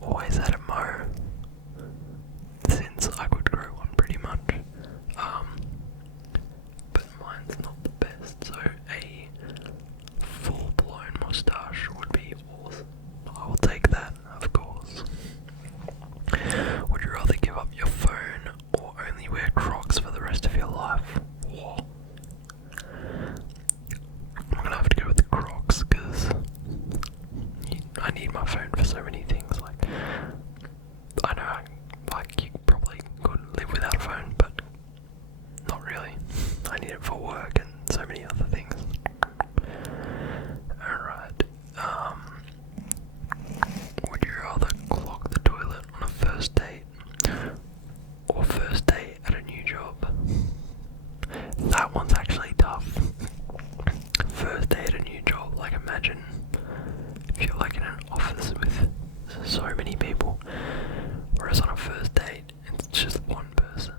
always had a mow since I could grow one pretty much. But mine's not the best, so a full-blown moustache would be awesome. I will take that, of course. Would you rather give up your phone or only wear Crocs for the rest of your life? Whoa. I'm gonna have to go with the Crocs because I need my phone for so many things. Like, I know, like you probably could live without a phone, but not really. I need it for work and so many other things. Alright, would you rather clog the toilet on a first date or first date at a new job? That one's actually tough. First date at a new job, like imagine if you're like in an office with so many people, whereas on a first date it's just one person.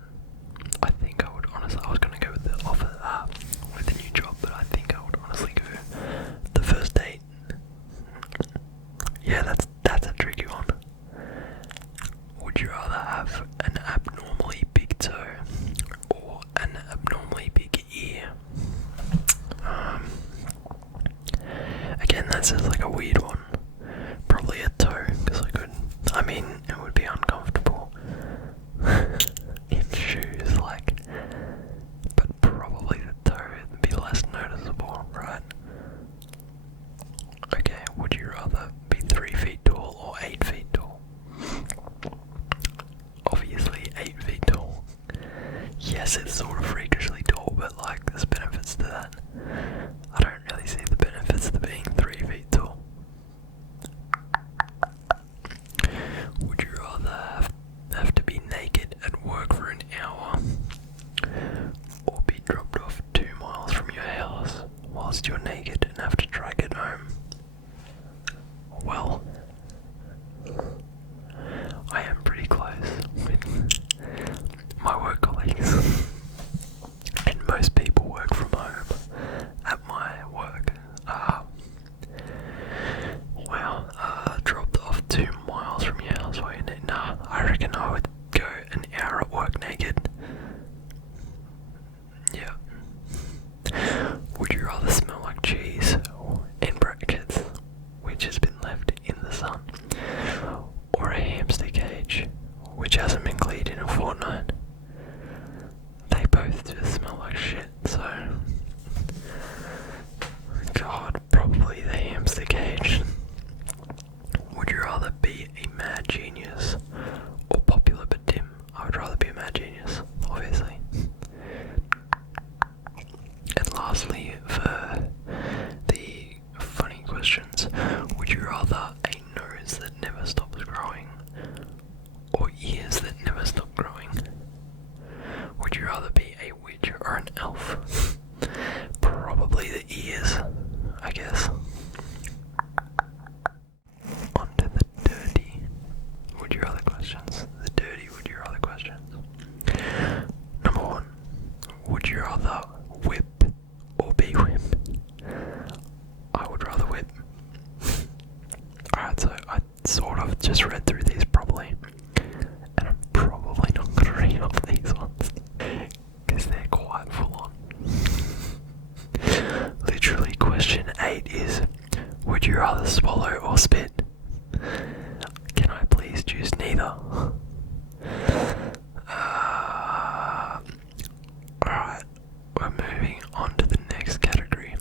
I think I would honestly, I was gonna go with the with the new job, but I think I would honestly go the first date. Yeah, that's a tricky one. Would you rather have an abnormally big toe or an abnormally big ear? Again, that sounds like a weird one. Probably a toe, because I mean, it would be uncomfortable in shoes, like, but probably the toe would be less noticeable, right? Okay, would you rather be 3 feet tall or 8 feet tall? Obviously 8 feet tall. Yes, it's sort of freakishly tall, but like, there's benefits to that. I don't really see the benefits to being 3 feet tall. Would you rather have to be naked at work for an hour or be dropped off 2 miles from your house whilst you're naked and have to drag it home? Well, I am pretty close with my work colleagues, and most people work from home at my work. Dropped off 2 miles from your house while you're naked. Nah, I reckon I would go an hour at work naked. Yeah. Would you rather smell like cheese, in brackets, which has been left in the sun, or a hamster cage, which hasn't been cleaned in a fortnight? They both just smell like shit, so God, probably the hamster cage. Would you rather be a mad genius or popular but dim? I would rather be a mad genius, obviously. And lastly, for the funny questions, would you rather a nose that never stops growing or ears that never stop growing? Would you rather be a witch or an elf? Probably the ears, I guess. On to the dirty would you rather questions. The dirty would you rather questions. Number 1. Would you rather whip or be whipped? I would rather whip. Alright, so I sort of just read through these properly, and I'm probably not going to read off these ones because they're quite full on. Literally, question 8 is, would you rather swallow or spit? Can I please choose neither? Alright, we're moving on to the next category.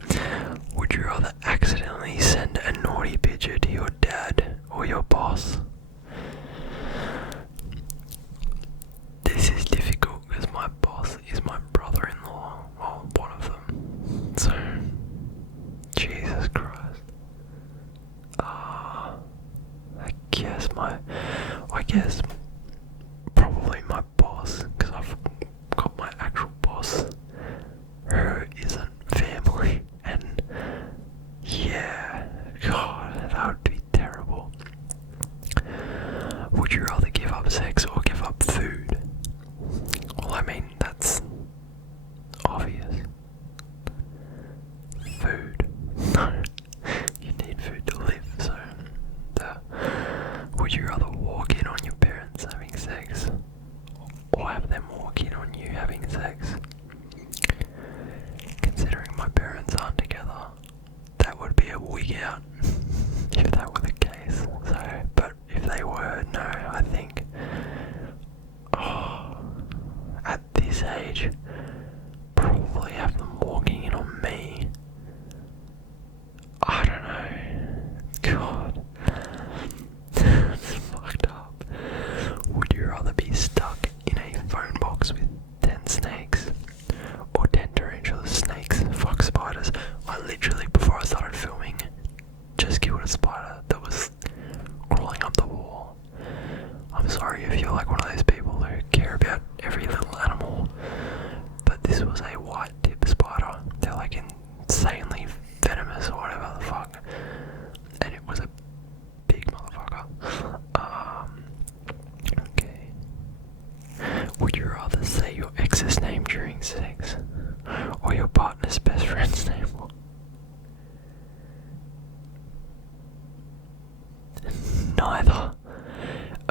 Would you rather accidentally send a naughty picture to your dad or your boss? This is difficult because my boss is my brother-in-law, well, one of them. So, Jesus Christ. I guess probably my boss, because I've got my actual boss who isn't family, and yeah, God, that would be terrible. Would you rather give up sex or give up food? Well, I mean, that's obvious. Food. You need food to live, so Would you rather walk in on your parents having sex or have them walk in on you having sex? Considering my parents aren't together, that would be a wig out if that were the case. So, but if they were, no, I think, at this age, probably have them walking in on me. I don't know. God. That's fucked up. Would you rather be stuck in a phone box with 10 snakes or 10 tarantula snakes? Fuck spiders. I literally, before I started filming, just killed a spider that was crawling up the wall. I'm sorry if you're like one of those people who care about every little animal, but this was a white tip spider. They're like insanely venomous or whatever the fuck, and it was a big motherfucker. Okay. Would you rather say your ex's name during sex or your partner's best friend's name? Neither.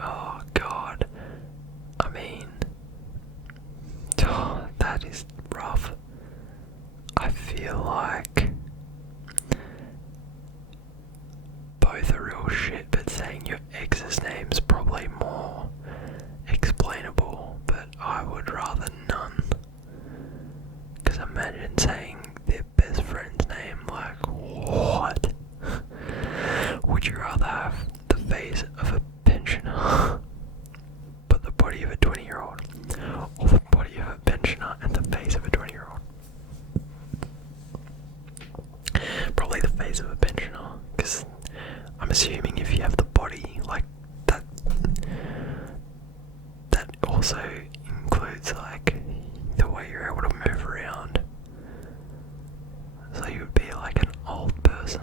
Oh god. I mean, that is rough. I feel like both are real shit, but saying your ex's name's probably more explainable, but I would rather none. Because imagine saying their best friend's name, like, what? Would you rather have the face of a pensioner but the body of a 20-year-old, or the body of a pensioner and the face of a 20-year-old? Probably the face of a pensioner, because I'm assuming if you have the body like that, that also includes like the way you're able to move around. So you would be like an old person.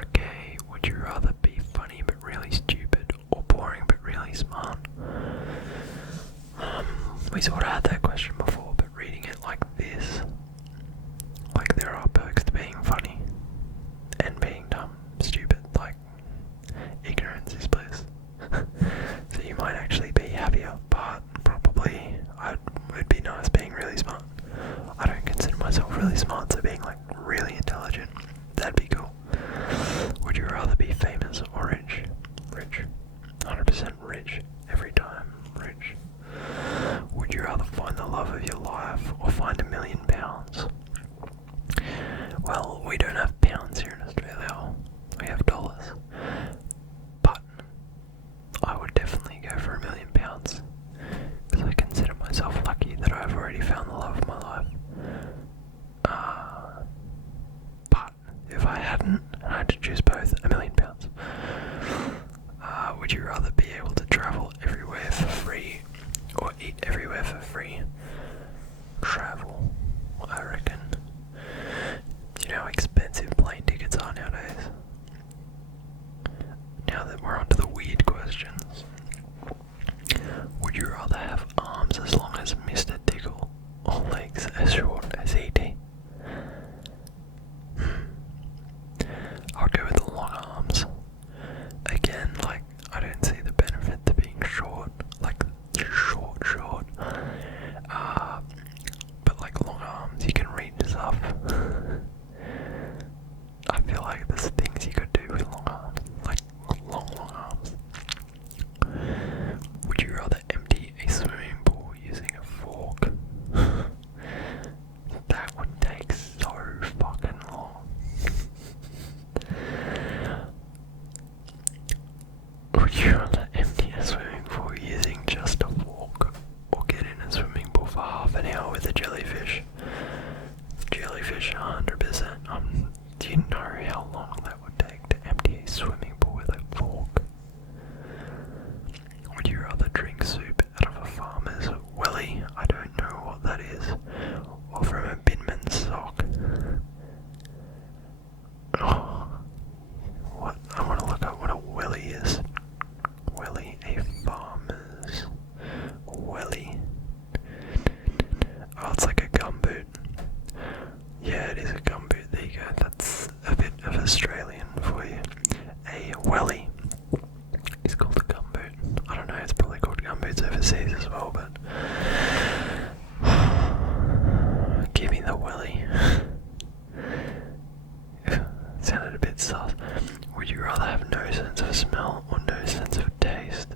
Okay, would you rather be funny but really stupid or boring but really smart? We sort of had that question before, but reading it like this, like there are perks to being funny and being dumb, stupid, like ignorance is bliss. So you might actually be happier, but probably it'd be nice being really smart. I don't consider myself really smart, so being like really intelligent, that'd be cool. Would you rather be famous or rich? Rich. 100% rich. Every time. Rich. Would you rather find the love of your life or find £1 million? Well, we don't have pounds here in Australia. We have dollars. But I would definitely go for £1 million, because I consider myself lucky that I've already found the love of my life. But if I hadn't, and I had to choose both, £1 million. Would you rather be able to travel everywhere for free or eat everywhere for free? Travel, I reckon. Do you know how expensive plane tickets are nowadays? Now that we're onto the weird questions. Would you rather have arms as long as Mr. Diggle or legs as short as E.T.? I would go with the long arms. Again, like, I don't see the benefit to being short. Like, short. But like long arms, you can reach stuff. I feel like there's things you could do with long arms. Like, long arms. Would you rather empty a swimming pool using a fork? That would take so fucking long. Would you rather empty a swimming pool using just a fork, or get in a swimming pool for half an hour with a jellyfish? Jellyfish, 100%. Do you know how long that would take to empty a swimming pool with a fork? Would you rather drink soup out of a farmer's welly? I don't know what that is. Or from a binman's sock? Oh, what? I want to look up what a welly is. Welly, a farmer's welly. Oh, it's like a gumboot. Yeah, it is a gumboot. There you go. That's a bit of Australian for you. A welly is called a gumboot. I don't know, it's probably called gumboots overseas as well, but give me the welly. Sounded a bit sus. Would you rather have no sense of smell or no sense of taste?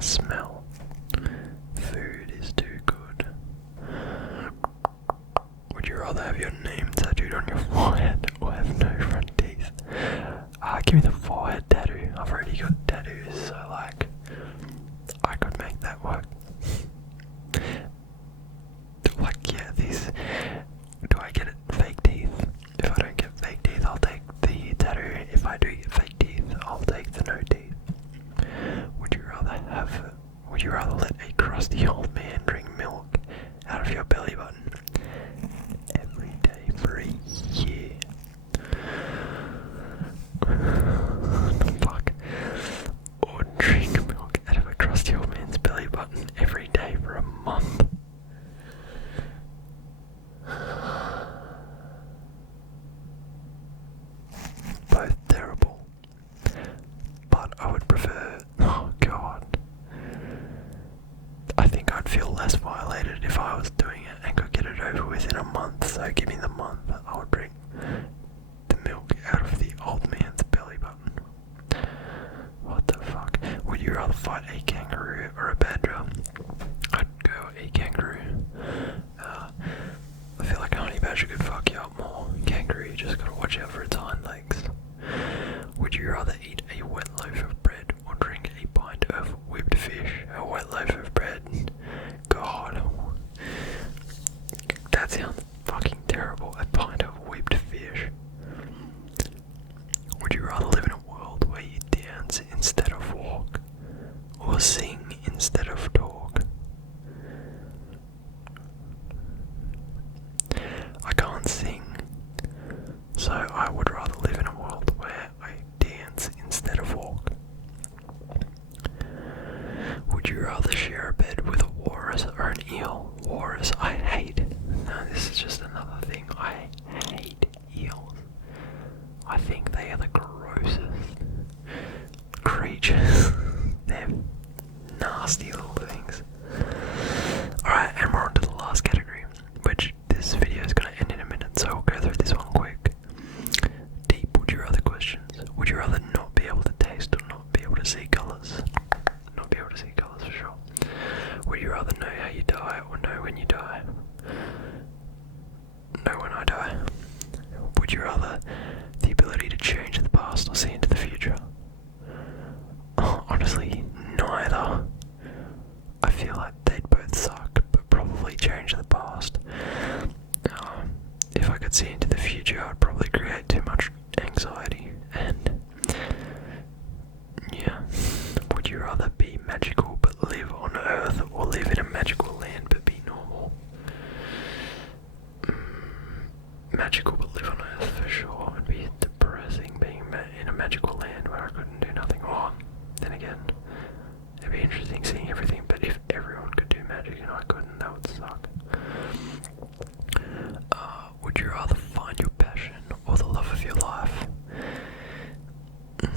Smell. Food is too good. Would you rather have your name tattooed on your forehead or have no front teeth? Give me the forehead tattoo. I've already got tattoos, so like, I could make that work. Like, yeah, these. Do I get it fake teeth? If I don't get fake teeth, I'll take the tattoo. If I do get fake teeth, I'll take the no teeth. Would you rather let a crusty old man drink milk out of your belly button every day for a year? Fuck. Or drink milk out of a crusty old man's belly button every day for a month? Both terrible. But I would prefer. Oh god. I think I'd feel less violated if I was doing it and could get it over with in a month. So give me the month. I would drink the milk out of the old man's belly button. What the fuck? Would you rather fight a kangaroo or a badger? I'd go a kangaroo. I feel like a honey badger could fuck you up more. Kangaroo, you just gotta watch out for its hind legs. Would you rather eat a wet loaf of bread or drink a pint of whipped fish? A wet loaf of bread. God. That sounds fucking terrible. A pint of whipped fish. Would you rather live in a world where you dance instead of walk? Or sing instead of talk? I can't sing, so I would rather live in a world where I dance instead of walk. Would you rather share a bed with a walrus or an eel? Walrus, I hate. No, this is just another thing. I hate eels. I think they are the grossest creatures. They're nasty little things. Alright, and we're on to the last category, which this video is going to end in a minute, so we'll go through this one quick. Deep would you rather questions. Would you rather not be able to taste or not be able to see colours? Not be able to see colours for sure. Would you rather know how you die or know when you die? Know when I die. Would you rather the ability to change the past or see into the future? Oh, honestly, neither. I feel like they'd both suck, but probably change the past. If I could see into the future, I'd probably create too much anxiety. And yeah, would you rather be magical but live on Earth, or live in a magical land but be normal? Magical but live on Earth for sure. It'd be depressing being in a magical land where I couldn't do nothing. Or then again, it'd be interesting seeing everything, but if everyone could do magic and I couldn't, that would suck. Would you rather find your passion or the love of your life? I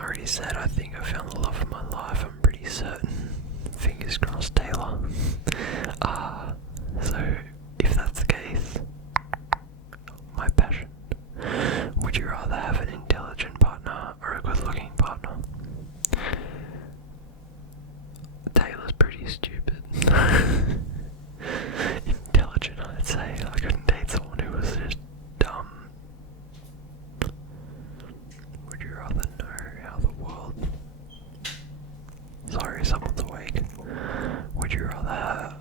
already said I think I found the love of my life. I'm pretty certain. Fingers crossed, Taylor. So if that's the case, my passion. Would you rather have an intelligent partner or a good-looking partner? Taylor's pretty stupid. Intelligent, I'd say. I couldn't date someone who was just dumb. Would you rather know how the world... Sorry, someone's awake. Would you rather...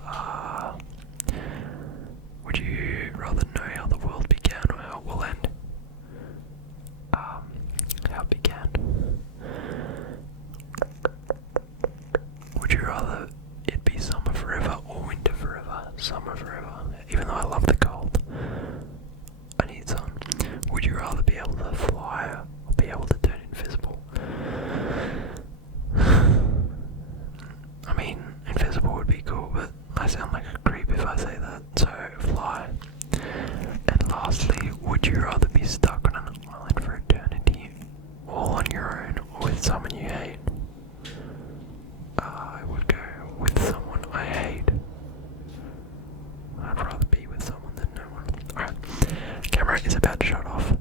Would you rather know how the world began or how it will end? How it began. Would you rather it be summer forever or winter forever? Summer forever. Even though I love the cold, I need sun. Would you rather be able to fly or be able to turn invisible? I mean, invisible would be cool, but I sound like a creep if I say that, so fly. And lastly, Would you rather be stuck on an island for eternity, all on your own, or with someone you hate? I would go with someone I hate. I'd rather be with someone than no one. Alright, camera is about to shut off.